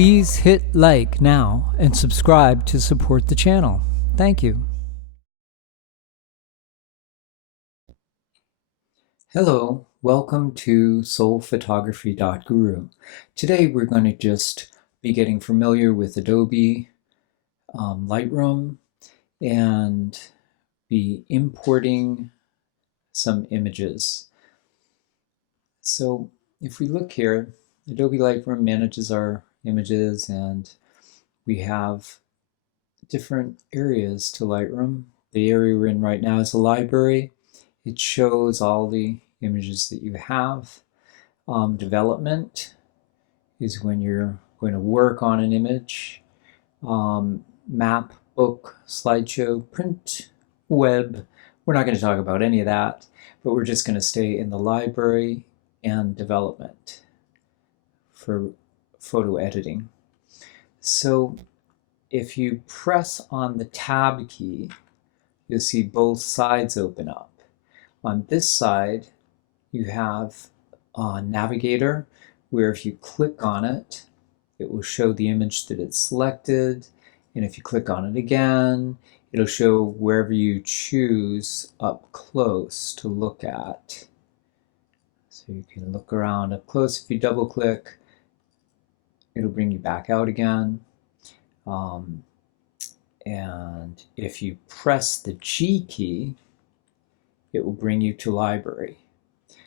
Please hit like now and subscribe to support the channel. Thank you. Hello, welcome to soulphotography.guru. Today we're going to just be getting familiar with Adobe Lightroom and be importing some images. So if we look here, Adobe Lightroom manages our images, and we have different areas to Lightroom. The area we're in right now is the library. It shows all the images that you have. Development is when you're going to work on an image. Map, book, slideshow, print, web. We're not going to talk about any of that, but we're just going to stay in the library and development for photo editing. So if you press on the tab key, you'll see both sides open up. On this side, you have a navigator where if you click on it, it will show the image that it's selected. And if you click on it again, it'll show wherever you choose up close to look at. So you can look around up close. If you double click, it'll bring you back out again. And if you press the G key, it will bring you to library.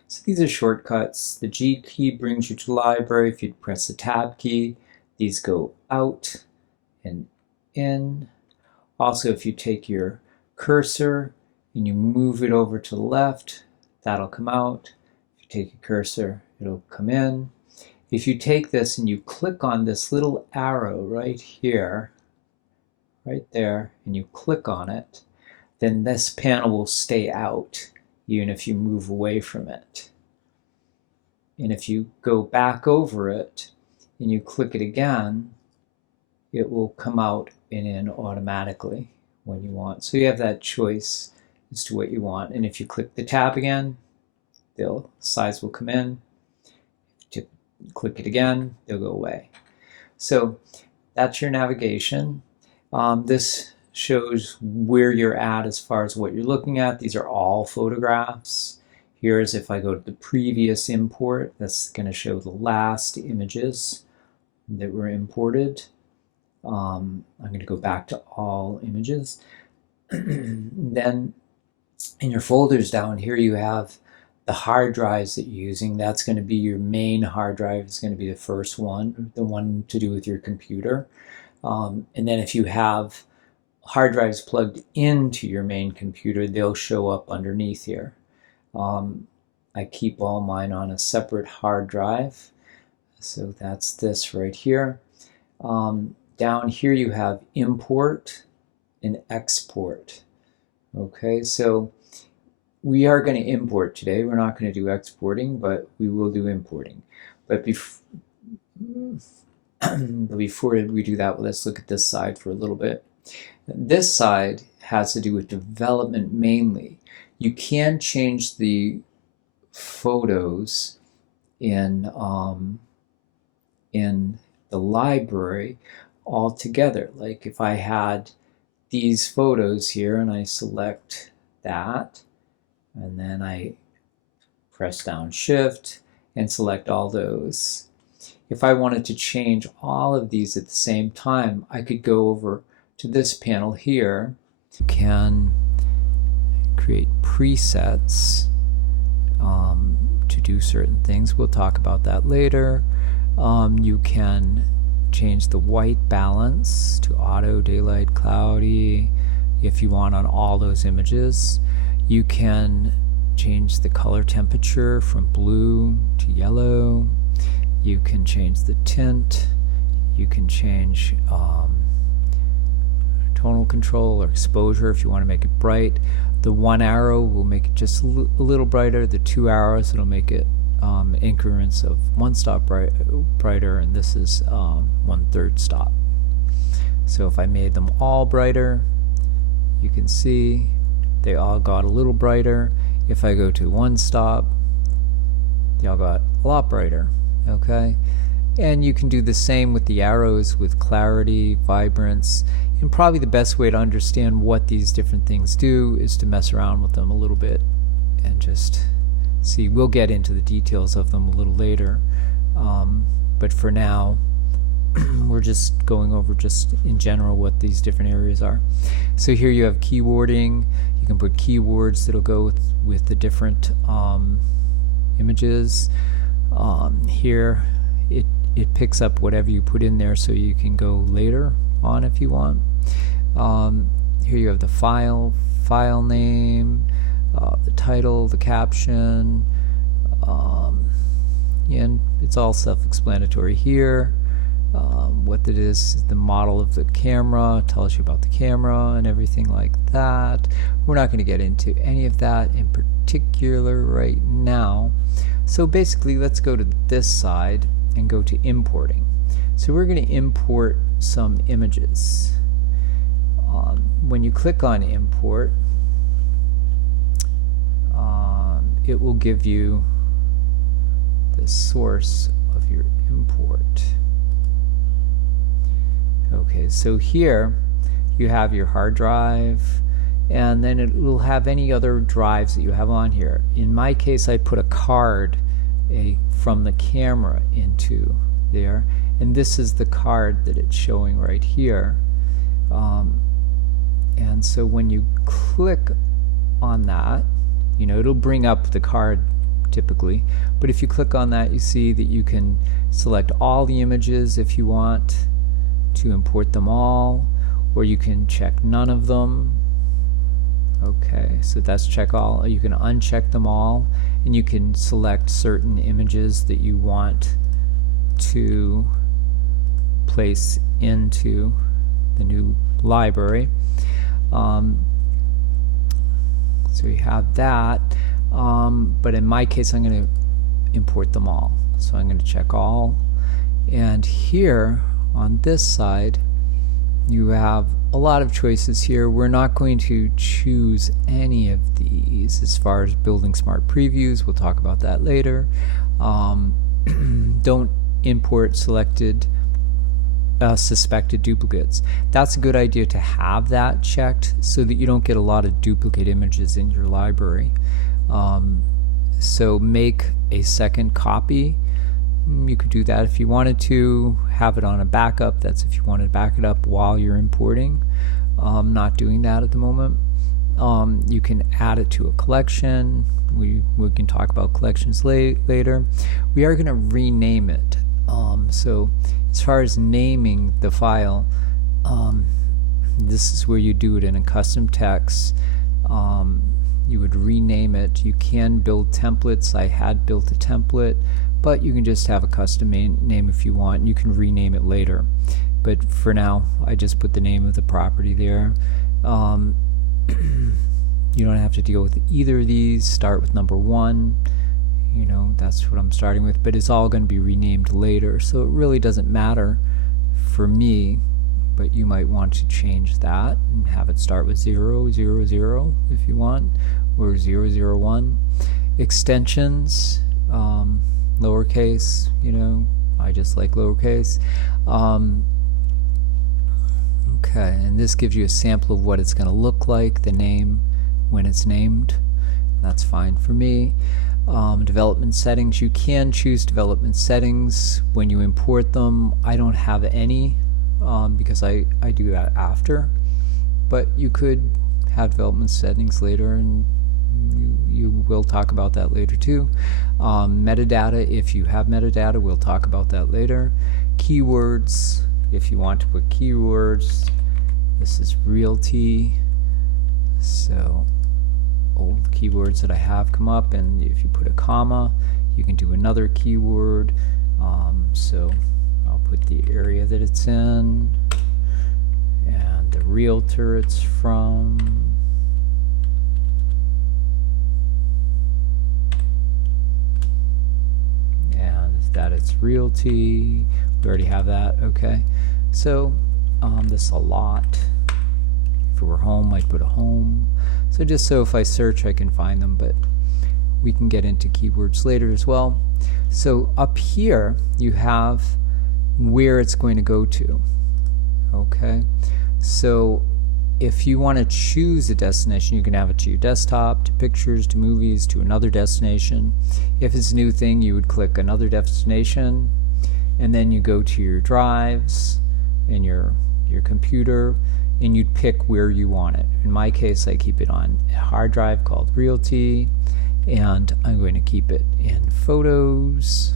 So these are shortcuts. The G key brings you to library. If you press the tab key, these go out and in. Also, if you take your cursor and you move it over to the left, that'll come out. If you take your cursor, it'll come in. If you take this and you click on this little arrow right here, right there, and you click on it, then this panel will stay out even if you move away from it. And if you go back over it and you click it again, it will come out and in automatically when you want. So you have that choice as to what you want. And if you click the tab again, the size will come in. If you click it again, they'll go away. So that's your navigation. This shows where you're at as far as what you're looking at. These are all photographs. Here's if I go to the previous import, that's going to show the last images that were imported. I'm going to go back to all images. Then in your folders down here, you have the hard drives that you're using. That's going to be your main hard drive. It's going to be the first one, the one to do with your computer. And then if you have hard drives plugged into your main computer, they'll show up underneath here. I keep all mine on a separate hard drive. So that's this right here. Down here you have import and export. Okay, so we are going to import today. We're not going to do exporting, but we will do importing. But before we do that, let's look at this side for a little bit. This side has to do with development mainly. You can change the photos in the library altogether. Like if I had these photos here and I select that, and then I press down Shift and select all those. If I wanted to change all of these at the same time, I could go over to this panel here. You can create presets to do certain things. We'll talk about that later. You can change the white balance to auto, daylight, cloudy if you want on all those images. You can change the color temperature from blue to yellow. You can change the tint. You can change tonal control or exposure if you want to make it bright. The one arrow will make it just a little brighter. The two arrows, it'll make it increments of one stop brighter, and this is 1/3 stop. So if I made them all brighter, you can see they all got a little brighter. If I go to one stop, they all got a lot brighter. Okay, And you can do the same with the arrows, with clarity, vibrance, and probably the best way to understand what these different things do is to mess around with them a little bit and just see. We'll get into the details of them a little later, but for now we're just going over just in general what these different areas are. So here you have keywording. You can put keywords that'll go with the different images. Here it picks up whatever you put in there, so you can go later on if you want. Here you have the file name, the title, the caption, and it's all self-explanatory here. What it is, the model of the camera, tells you about the camera and everything like that. We're not going to get into any of that in particular right now. So basically, let's go to this side and go to importing. So we're going to import some images. When you click on import, it will give you the source of your import. Okay, so here you have your hard drive, and then it will have any other drives that you have on here. In my case, I put a card from the camera into there, and this is the card that it's showing right here. And so when you click on that, you know, it'll bring up the card typically, but if you click on that, you see that you can select all the images if you want to import them all, or you can check none of them. Okay, so that's check all. You can uncheck them all, and you can select certain images that you want to place into the new library. So you have that, but in my case I'm going to import them all. So I'm going to check all, and here on this side you have a lot of choices here. We're not going to choose any of these as far as building smart previews. We'll talk about that later. Don't import selected suspected duplicates. That's a good idea to have that checked so that you don't get a lot of duplicate images in your library. So make a second copy. You could do that if you wanted to. Have it on a backup. That's if you want to back it up while you're importing. I'm not doing that at the moment. You can add it to a collection. We can talk about collections later. We are going to rename it. So as far as naming the file, this is where you do it in a custom text. You would rename it. You can build templates. I had built a template, but you can just have a custom name if you want. You can rename it later, but for now I just put the name of the property there. You don't have to deal with either of these. Start with number 1. You know, that's what I'm starting with, but it's all going to be renamed later, so it really doesn't matter for me, but you might want to change that and have it start with 000 if you want, or 001. Extensions, lowercase, you know, I just like lowercase. Okay, and this gives you a sample of what it's going to look like, the name when it's named. That's fine for me. Development settings, you can choose development settings when you import them. I don't have any because I do that after, but you could have development settings later, and you will talk about that later too. Metadata, if you have metadata, we'll talk about that later. Keywords, if you want to put keywords, this is Realty, so old keywords that I have come up, and if you put a comma you can do another keyword. So I'll put the area that it's in and the realtor it's from, and that it's Realty. We already have that. Okay, so this a lot. If it were home, I'd put a home. So just so if I search I can find them, but we can get into keywords later as well. So up here you have where it's going to go to. Okay, so if you want to choose a destination, you can have it to your desktop, to pictures, to movies, to another destination. If it's a new thing, you would click another destination, and then you go to your drives in your computer, and you'd pick where you want it. In my case, I keep it on a hard drive called Realty, and I'm going to keep it in Photos,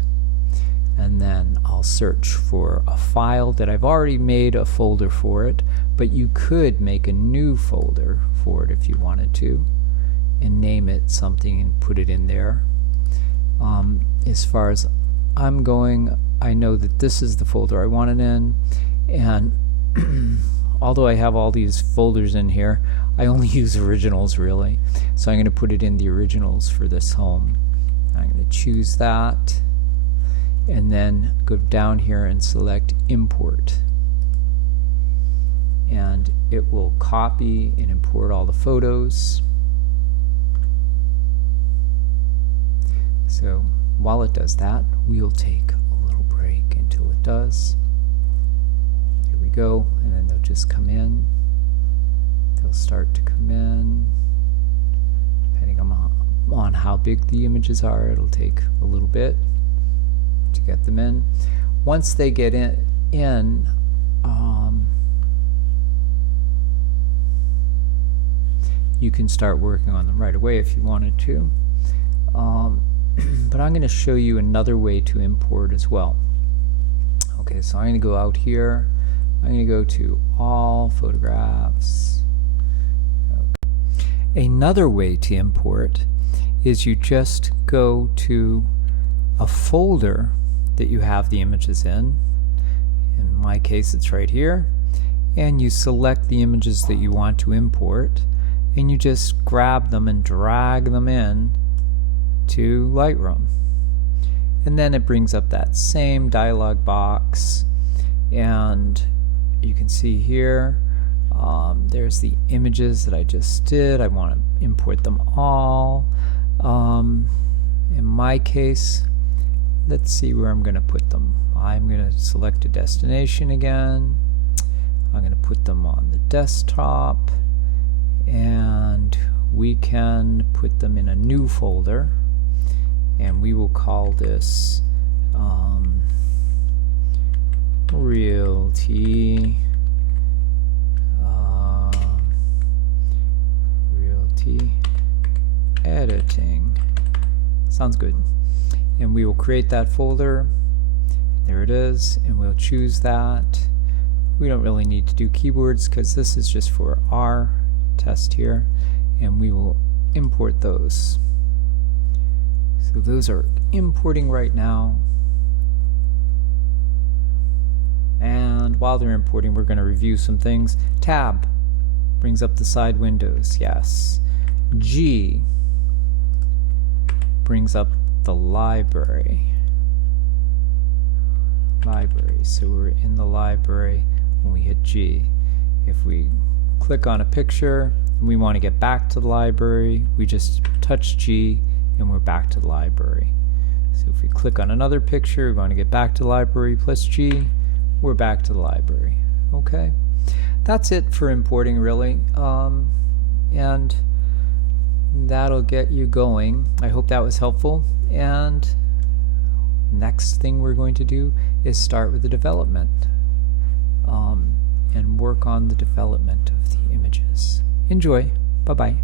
and then I'll search for a file that I've already made a folder for it, but you could make a new folder for it if you wanted to and name it something and put it in there. As far as I'm going, I know that this is the folder I want it in, and although I have all these folders in here, I only use originals really, so I'm going to put it in the originals for this home. I'm going to choose that and then go down here and select import, and it will copy and import all the photos. So while it does that, we'll take a little break until it does. Here we go, and then they'll just come in. They'll start to come in. Depending on how big the images are, it'll take a little bit to get them in. Once they get in you can start working on them right away if you wanted to. But I'm going to show you another way to import as well. Okay, so I'm going to go out here. I'm going to go to all photographs. Okay. Another way to import is you just go to a folder that you have the images in. In my case, it's right here. And you select the images that you want to import, and you just grab them and drag them in to Lightroom. And then it brings up that same dialog box, and you can see here there's the images that I just did. I want to import them all. In my case, let's see where I'm going to put them. I'm going to select a destination again. I'm going to put them on the desktop, and we can put them in a new folder, and we will call this Realty Editing. Sounds good. And we will create that folder. There it is, and we'll choose that. We don't really need to do keywords because this is just for our test here, and we will import those. So those are importing right now, and while they're importing, we're going to review some things. Tab brings up the side windows, yes. G brings up the library. So we're in the library when we hit G. If we click on a picture and we want to get back to the library, we just touch G and we're back to the library. So if we click on another picture, we want to get back to the library, plus G, we're back to the library. Okay, that's it for importing really, and that'll get you going. I hope that was helpful, and next thing we're going to do is start with the development and work on the development of the images. Enjoy. Bye-bye.